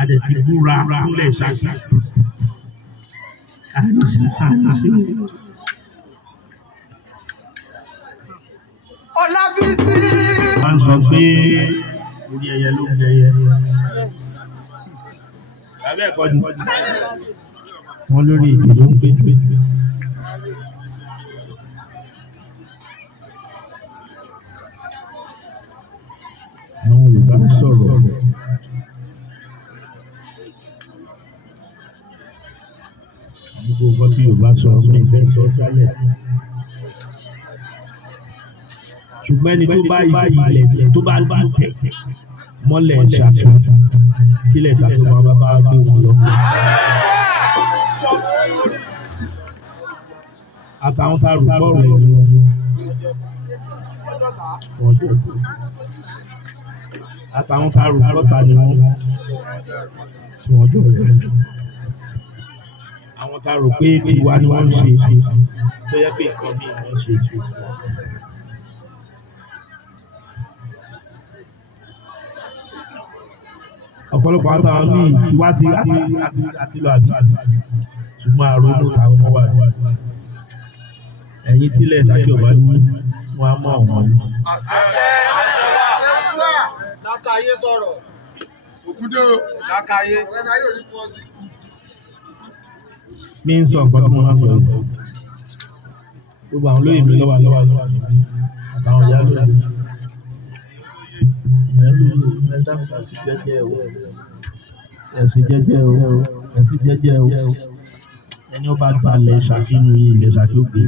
adẹ̀ ti búra fúnlẹ̀ Ṣakí. Ọlábísí. Wọ́n sọ pé orí ẹyẹ ló ń jẹyẹ. Abẹ́ ẹ̀kọ́ ni wọ́n lórí èdè ló ń gbé jù. Àwọn Yorùbá ń sọ̀rọ̀ gbogbo nǹkan tí Yorùbá sọ ní ìfẹ́ sọ jálẹ̀. Ṣùgbọ́n ẹni tó bá yí ilẹ̀ sí tó bá tẹ̀ mọ́lẹ̀ Ṣakí kílẹ̀ Ṣakí máa bá gbé wọn lọ. Àtàwọn tá a rò bọ́ọ̀rọ̀ ẹ̀ ni wọ́n jẹ́. Àtàwọn tá a rò lọ́ta ni wọ́n jọ rẹ̀. Àwọn tá a rò pé tiwa ni wọ́n ń ṣe tó yẹ pé nǹkan bí wọ́n ṣe. Ọ̀pọ̀lọpọ̀ àtàwọn míì tiwa àti lọ àbí ṣùgbọ́n àrònú táwọn ọmọ wà ní. Ẹ̀yin tílẹ̀ Ṣakí ọba ní wọ́n á mọ̀ wọ́n ní. Lákàyé sọ̀rọ̀. Ògúndé lákàyé. Mi ń sọ nǹkan tí mo máa ń sọ yìí. Gbogbo àwọn olóyè mi lọ́wọ́ àtàwọn ìyá lóyè. Ẹ̀sìn jẹ́jẹ́ o. Ẹni ó bá balẹ̀ Ṣakí nínú ilẹ̀ Ṣakí ó gbé.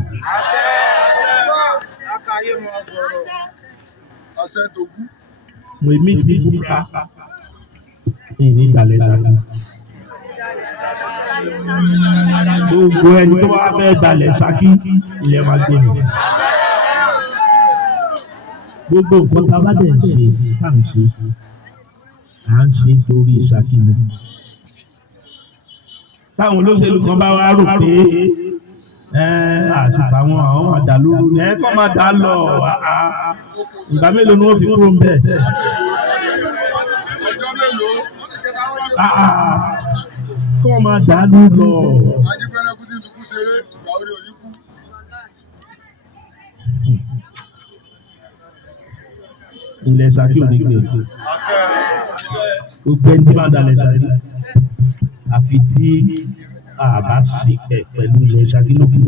Lákàyé mọ̀ sọ̀rọ̀. Ọ̀sẹ̀ tó kú. Mo èmi ti búra ní ìdálẹ̀ Ṣakí. Gbogbo ẹni tó wá fẹ́ dalẹ̀ Ṣakí ilẹ̀ máa gbé mi. Gbogbo nǹkan tá a bá dẹ̀ ń ṣe à ń ṣe torí Ṣakí ni. Táwọn olóṣèlú kan bá wá rò pé àṣìpà àwọn máa dà lóru ni kọ́ máa dà lọ ìgbà mélòó ni wọ́n fi kúrò ń bẹ̀. Kọ́ máa dà lọ. Ilẹ̀ Ṣakí ò ní gbé. Gbogbo ẹni tí máa dalẹ̀ Ṣakí àfi tí a bá ṣe pẹ̀lú ilẹ̀ Ṣakí lókun.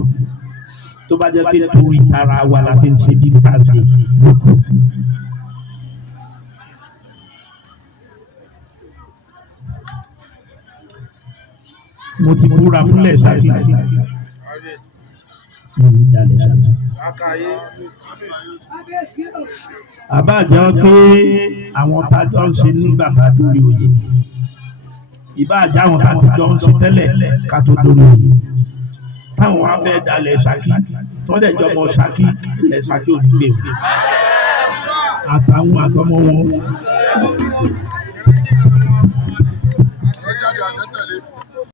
Tó bá jẹ́ pé torí tara wa la fi ń ṣe bí ká ṣe lókun. Mo ti búra fúnlẹ̀ Ṣakí. Mo ní dalẹ̀ Ṣakí. Àbájọ pé àwọn tájọ́ ń ṣe nígbà tá a dórí oyè. Ìbáàjẹ́ àwọn tájọ́ ń ṣe tẹ́lẹ̀ ká tó dórí oyè. Táwọn wá fẹ́ dalẹ̀ Ṣakí, tó dẹ̀ jọ mọ Ṣakí, ilẹ̀ Ṣakí ò ní gbé. Àtàwọn àtọmọ wọn.